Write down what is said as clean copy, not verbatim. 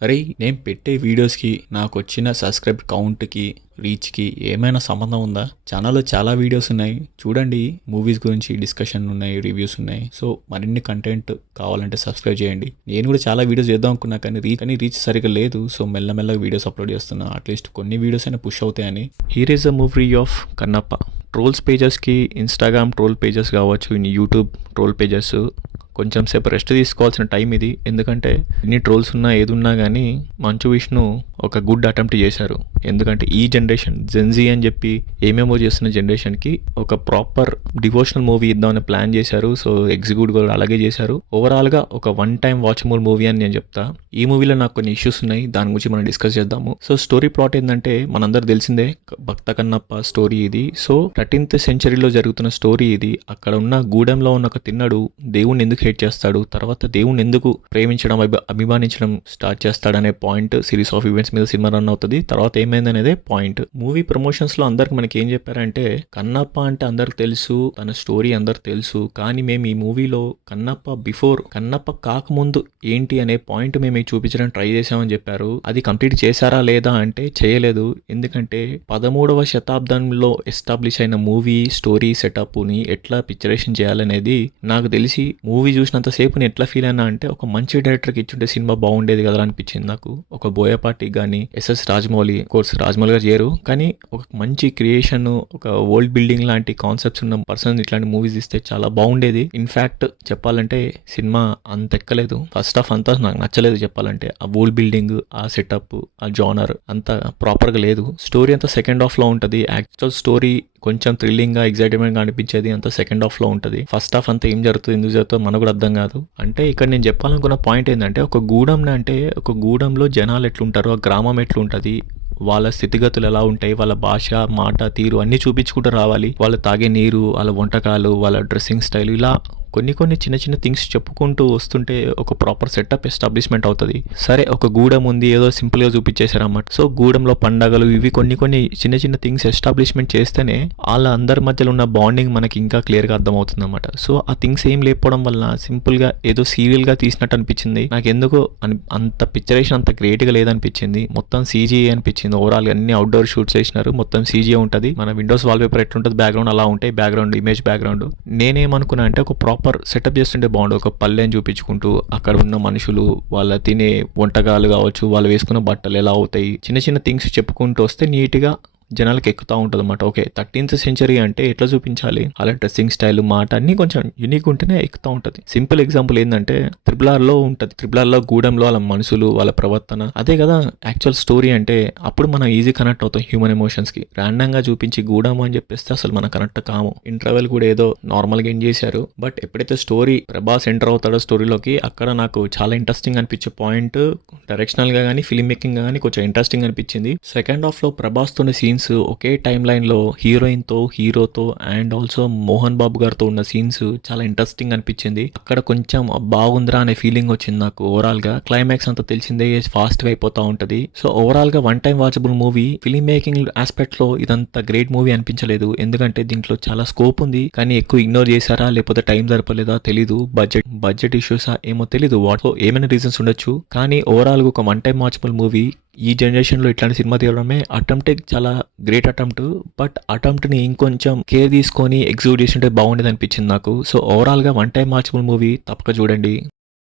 అరేయ్! నేను పెట్టే వీడియోస్‌కి, నాకొచ్చిన సబ్‌స్క్రైబ్ కౌంట్‌కి, రీచ్‌కి ఏమైనా సంబంధం ఉందా? ఛానెల్‌లో చాలా వీడియోస్ ఉన్నాయి. చూడండి. మూవీస్ గురించి డిస్కషన్ ఉన్నాయి, రివ్యూస్ ఉన్నాయి. సో, మరిన్ని కంటెంట్ కావాలంటే సబ్స్క్రైబ్ చేయండి. నేను కూడా చాలా వీడియోస్ చేద్దాం అనుకున్నా కానీ రీచ్ సరిగ్గా లేదు. సో, మెల్లమెల్లగా వీడియోస్ అప్లోడ్ చేస్తున్నా. అట్‌లీస్ట్ కొన్ని వీడియోస్ అయినా పుష్ అవుతాయని. Here is a movie of Kannappa. Trolls పేజెస్‌కి, ఇన్‌స్టాగ్రామ్ ట్రోల్ పేజెస్ కావచ్చు, యూట్యూబ్ ట్రోల్ పేజెస్ కొంచెం సేపు రెస్ట్ తీసుకోవాల్సిన టైం ఇది. ఎందుకంటే ఎన్ని ట్రోల్స్ ఉన్నా ఏదున్నా కానీ మంచు విష్ణు ఒక గుడ్ అటెంప్ట్ చేశారు. ఎందుకంటే ఈ జనరేషన్ జెన్జీ అని చెప్పి ఏమేమో చేస్తున్న జనరేషన్కి ఒక ప్రాపర్ డివోషనల్ మూవీ ఇద్దామని ప్లాన్ చేశారు. సో ఎగ్జిక్యూట్ కూడా అలాగే చేశారు. ఓవరాల్గా ఒక వన్ టైం వాచబుల్ మూవీ అని నేను చెప్తా. ఈ మూవీలో నాకు కొన్ని ఇష్యూస్ ఉన్నాయి, దాని గురించి మనం డిస్కస్ చేద్దాము. సో స్టోరీ ప్లాట్ ఏంటంటే మనందరూ తెలిసిందే, భక్త కన్నప్ప స్టోరీ ఇది. సో 13th సెంచరీలో జరుగుతున్న స్టోరీ ఇది. అక్కడ ఉన్న గూడెంలో ఉన్న ఒక తిన్నడు దేవుణ్ణి ఎందుకు హేట్ చేస్తాడు, తర్వాత దేవుణ్ణి ఎందుకు ప్రేమించడం, అభిమానించడం స్టార్ట్ చేస్తాడనే పాయింట్ సిరీస్ ఆఫ్ ఈవెంట్స్ మీద సినిమా రన్ అవుతుంది. తర్వాత ఏమైంది అనేదే పాయింట్. మూవీ ప్రమోషన్స్ లో అందరికి మనకి ఏం చెప్పారంటే, కన్నప్ప అంటే అందరికి తెలుసు, తన స్టోరీ అందరికి తెలుసు, కానీ మేము ఈ మూవీలో కన్నప్ప బిఫోర్, కన్నప్ప కాకముందు ఏంటి అనే పాయింట్ మేము చూపించడానికి ట్రై చేసామని చెప్పారు. అది కంప్లీట్ చేశారా లేదా అంటే చేయలేదు. ఎందుకంటే 13వ శతాబ్దంలో ఎస్టాబ్లిష్ అయిన మూవీ స్టోరీ సెటప్ ని ఎట్లా పిక్చరేషన్ చేయాలనేది నాకు తెలిసి మూవీ చూసినంతసేపు నేను ఎట్లా ఫీల్ అయినా అంటే, ఒక మంచి డైరెక్టర్కి ఇచ్చుంటే సినిమా బాగుండేది కదా అనిపించింది నాకు. ఒక బోయపాటికి కానీ, ఎస్ఎస్ రాజమౌళి, కోర్స్ రాజమౌళి గారు చేయరు, కానీ ఒక మంచి క్రియేషన్, ఒక వరల్డ్ బిల్డింగ్ లాంటి కాన్సెప్ట్స్ ఉన్న పర్సన్ ఇట్లాంటి మూవీస్ ఇస్తే చాలా బాగుండేది. ఇన్ఫాక్ట్ చెప్పాలంటే సినిమా అంత ఎక్కలేదు. ఫస్ట్ హాఫ్ అంతా నాకు నచ్చలేదు చెప్పాలంటే. ఆ వరల్డ్ బిల్డింగ్, ఆ సెటప్, ఆ జానర్ అంత ప్రాపర్గా లేదు. స్టోరీ అంతా సెకండ్ హాఫ్ లో ఉంటుంది. యాక్చువల్ స్టోరీ కొంచెం థ్రిల్లింగ్గా, ఎగ్జైట్మెంట్గా అనిపించేది అంతా సెకండ్ హాఫ్లో ఉంటుంది. ఫస్ట్ హాఫ్ అంతా ఏం జరుగుతుంది, ఎందుకు జరుగుతుందో మనకు కూడా అర్థం కాదు. అంటే ఇక్కడ నేను చెప్పాలనుకున్న పాయింట్ ఏంటంటే, ఒక గూడెంని అంటే ఒక గూడెంలో జనాలు ఎట్లుంటారు, ఆ గ్రామం ఎట్లుంటుంది, వాళ్ళ స్థితిగతులు ఎలా ఉంటాయి, వాళ్ళ భాష, మాట, తీరు అన్నీ చూపించుకుంటూ రావాలి. వాళ్ళు తాగే నీరు, వాళ్ళ వంటకాలు, వాళ్ళ డ్రెస్సింగ్ స్టైల్, ఇలా కొన్ని చిన్న చిన్న థింగ్స్ చెప్పుకుంటూ వస్తుంటే ఒక ప్రాపర్ సెటప్ ఎస్టాబ్లిష్మెంట్ అవుతుంది. సరే, ఒక గూడెం ఉంది, ఏదో సింపుల్గా చూపించేశారన్నమాట. సో గూడెంలో పండగలు, ఇవి కొన్ని చిన్న థింగ్స్ ఎస్టాబ్లిష్మెంట్ చేస్తేనే వాళ్ళ అందరి మధ్యలో ఉన్న బాండింగ్ మనకి ఇంకా క్లియర్గా అర్థమవుతుంది అన్నమాట. సో ఆ థింగ్స్ ఏం లేకపోవడం వల్ల సింపుల్గా ఏదో సీరియల్గా తీసినట్టు అనిపించింది నాకు. ఎందుకో అంత పిక్చరేషన్ అంత గ్రేట్గా లేదనిపించింది. మొత్తం సీజీ అనిపించింది. ఓవరాల్గా అన్ని అవుట్డోర్ షూట్స్ చేసినారు, మొత్తం సీజీ ఉంటుంది. మన విండోస్ వాల్పేపర్ ఎట్లుంటుంది, బ్యాక్గ్రౌండ్ అలా ఉంటాయి, బ్యాక్గ్రౌండ్ ఇమేజ్ బ్యాక్గ్రౌండ్. నేనేమనుకున్నా అంటే, ఒక ప్రాపర్ సెటప్ చేస్తుంటే బాగుండు. ఒక పల్లెని చూపించుకుంటూ అక్కడ ఉన్న మనుషులు, వాళ్ళ తినే వంటకాలు కావచ్చు, వాళ్ళు వేసుకున్న బట్టలు ఎలా అవుతాయి, చిన్న థింగ్స్ చెప్పుకుంటూ వస్తే నీట్గా జనాలకు ఎక్కుతూ ఉంటుంది అనమాట. ఓకే, 13th సెంచరీ అంటే ఎట్లా చూపించాలి, అలా డ్రెస్సింగ్ స్టైల్, మాట అన్ని కొంచెం యూనిక్ ఉంటేనే ఎక్కుతూ ఉంటుంది. సింపుల్ ఎగ్జాంపుల్ ఏంటంటే త్రిబుల్ ఉంటుంది. త్రిబుల్ గూడెంలో వాళ్ళ మనుషులు, వాళ్ళ ప్రవర్తన, అదే కదా యాక్చువల్ స్టోరీ అంటే. అప్పుడు మనం ఈజీ కనెక్ట్ అవుతాం హ్యూమన్ ఎమోషన్స్ కి. ర్యాండమ్ గా చూపించి గూడెం అని చెప్పేస్తే అసలు మనం కనెక్ట్ కాము. ఇంటర్వెల్ కూడా ఏదో నార్మల్ గా ఎండ్ చేశారు. బట్ ఎప్పుడైతే స్టోరీ ప్రభాస్ ఎంటర్ అవుతాడో స్టోరీలోకి, అక్కడ నాకు చాలా ఇంట్రెస్టింగ్ అనిపించే పాయింట్, డైరెక్షనల్ గా కానీ ఫిల్మ్ మేకింగ్ గా కానీ కొంచెం ఇంట్రెస్టింగ్ అనిపించింది. సెకండ్ హాఫ్ లో ప్రభాస్ తోనే సీన్స్, ఒకే టైం లైన్ లో హీరోయిన్ తో, హీరోతో అండ్ ఆల్సో మోహన్ బాబు గారితో ఉన్న సీన్స్ చాలా ఇంట్రెస్టింగ్ అనిపించింది. అక్కడ కొంచెం బాగుందిరా అనే ఫీలింగ్ వచ్చింది నాకు. ఓవరాల్ గా క్లైమాక్స్ అంతా తెలిసిందే, ఫాస్ట్ గా అయిపోతా ఉంటది. సో ఓవరాల్ గా one time watchable movie. Film making aspect లో ఇదంతా గ్రేట్ మూవీ అనిపించలేదు. ఎందుకంటే దీంట్లో చాలా స్కోప్ ఉంది, కానీ ఎక్కువ ఇగ్నోర్ చేశారా, లేకపోతే టైం సరిపోలేదా తెలీదు, బడ్జెట్ ఇష్యూసా ఏమో తెలీదు, ఏమైనా రీజన్స్ ఉండొచ్చు. కానీ ఓవరాల్ గా ఒక వన్ టైం వాచబుల్ మూవీ. ఈ జనరేషన్లో ఇట్లాంటి సినిమా తీయడమే అటెంప్ట్ చాలా గ్రేట్ అటెంప్ట్. బట్ అటెంప్ట్ని ఇంకొంచెం కేర్ తీసుకొని ఎగ్జిక్యూట్ చేస్తుంటే బాగుండేది అనిపించింది నాకు. సో ఓవరాల్గా వన్ టైం వాచబుల్ మూవీ, తప్పక చూడండి.